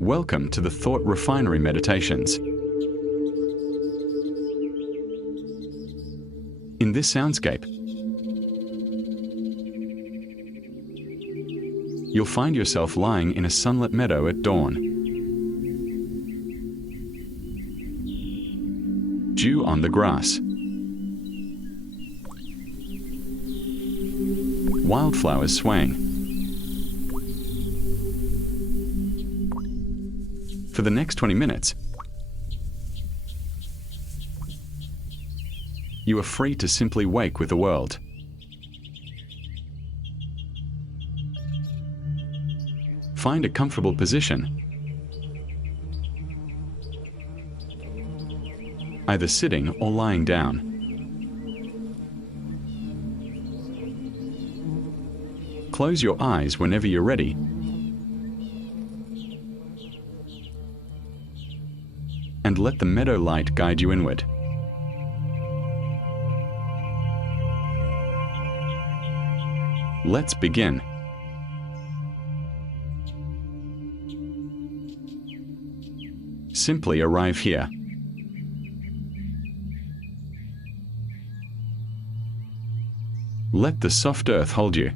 Welcome to the Thought Refinery Meditations. In this soundscape, you'll find yourself lying in a sunlit meadow at dawn. Dew on the grass. Wildflowers swaying. For the next 20 minutes, you are free to simply wake with the world. Find a comfortable position, either sitting or lying down. Close your eyes whenever you're ready. And let the meadow light guide you inward. Let's begin. Simply arrive here. Let the soft earth hold you.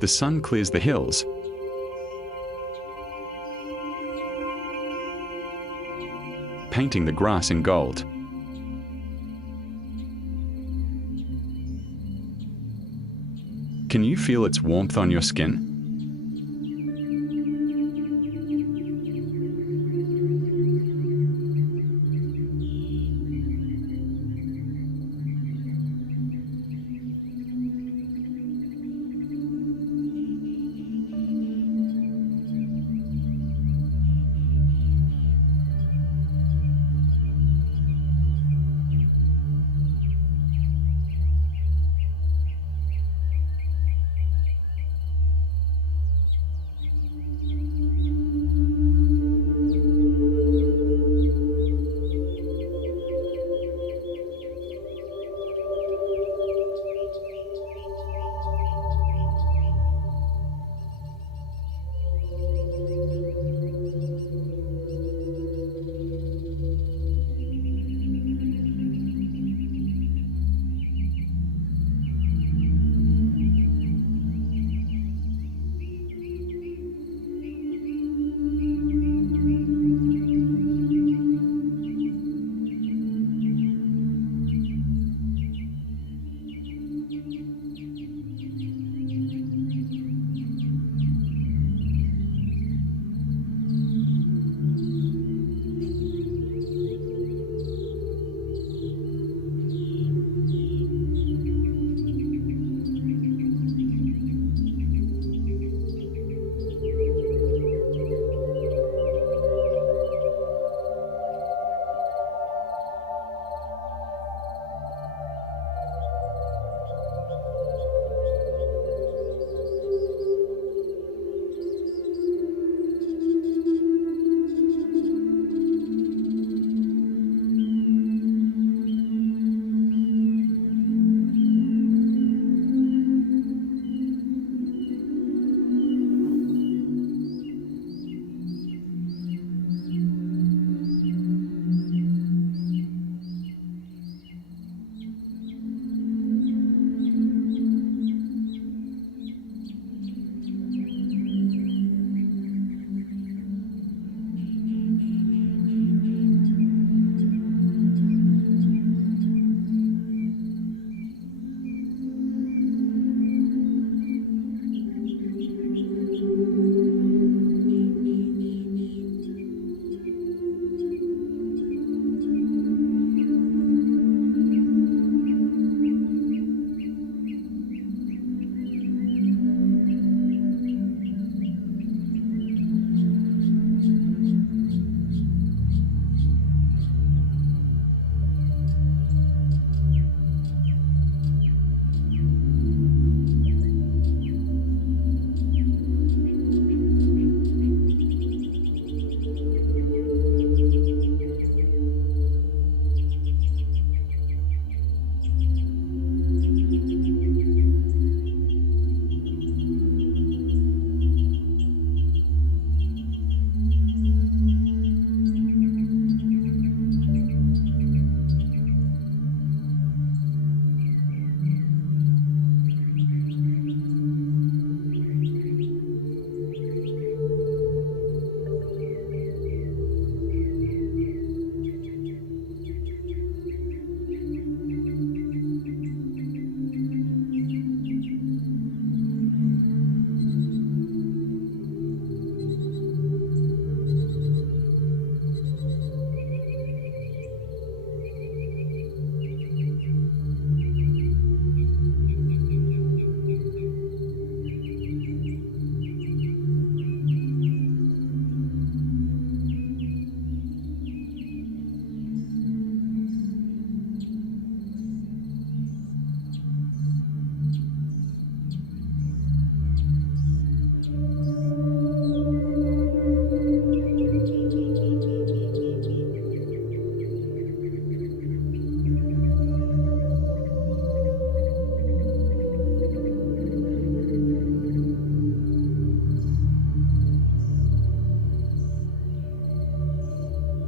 The sun clears the hills, painting the grass in gold. Can you feel its warmth on your skin?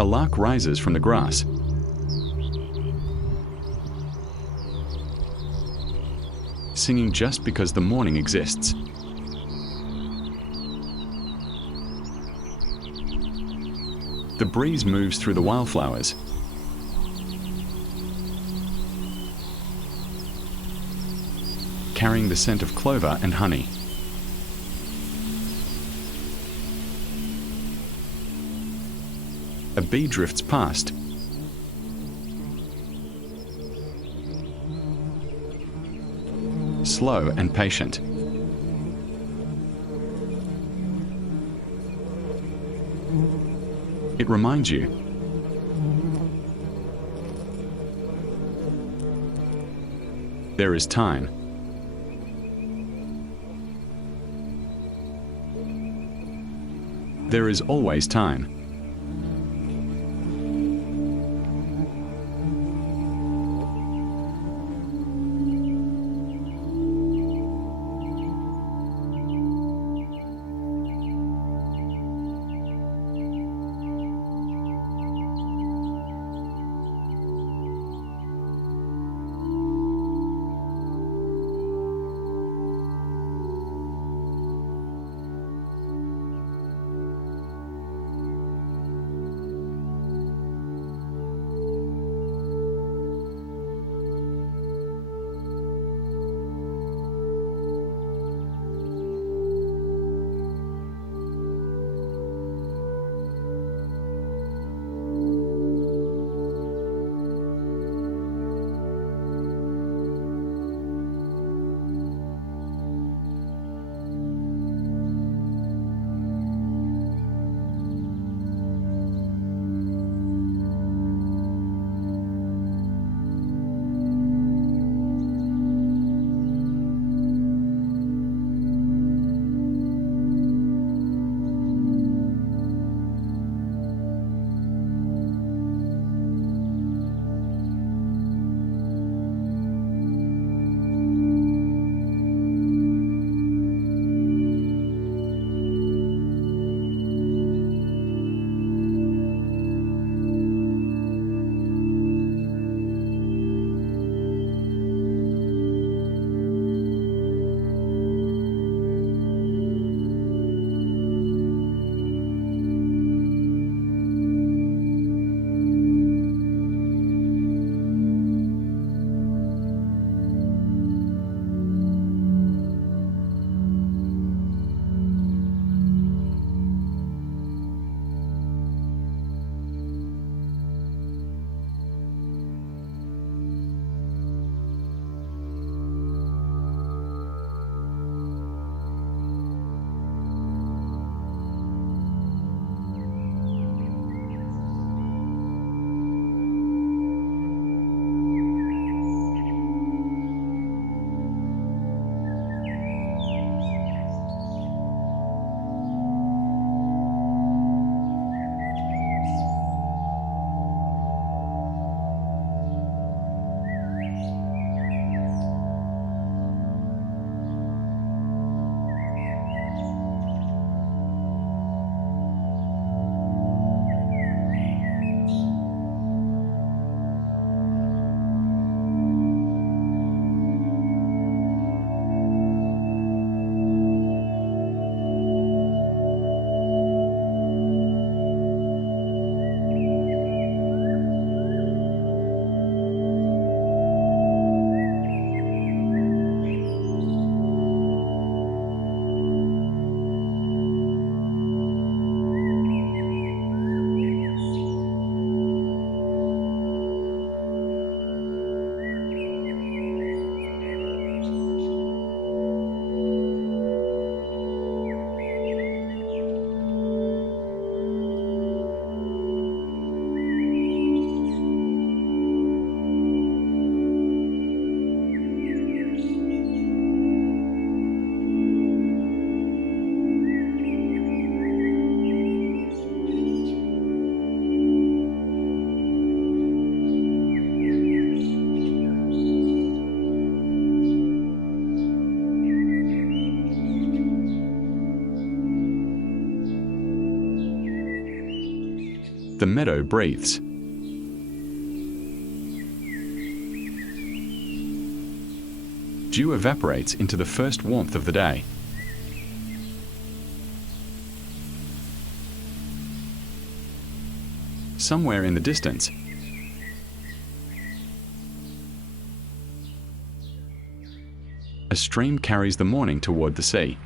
A lark rises from the grass. Singing just because the morning exists. The breeze moves through the wildflowers. carrying the scent of clover and honey. A bee drifts past. Slow and patient. It reminds you. There is time. There is always time. The meadow breathes. Dew evaporates into the first warmth of the day. Somewhere in the distance, A stream carries the morning toward the sea.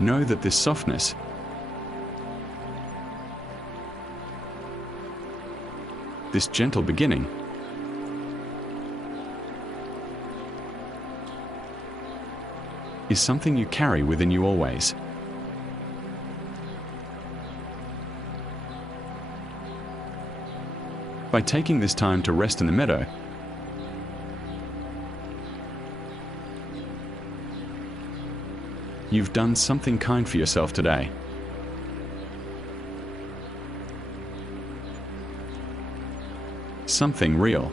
Know that this softness, this gentle beginning, is something you carry within you always. By taking this time to rest in the meadow, you've done something kind for yourself today. Something real.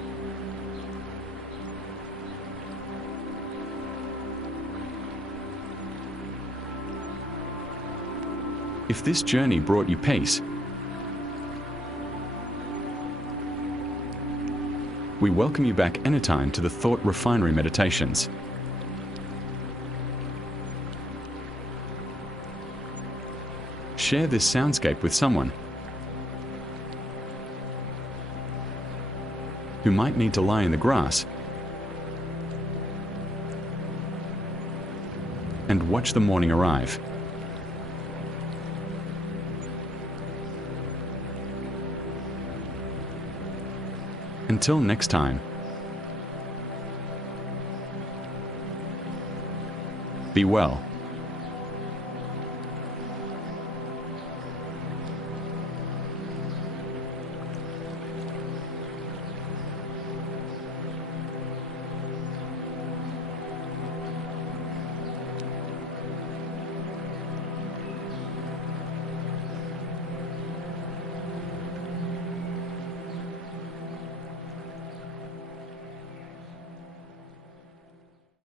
If this journey brought you peace, we welcome you back anytime to the Thought Refinery Meditations. Share this soundscape with someone who might need to lie in the grass and watch the morning arrive. Until next time, be well.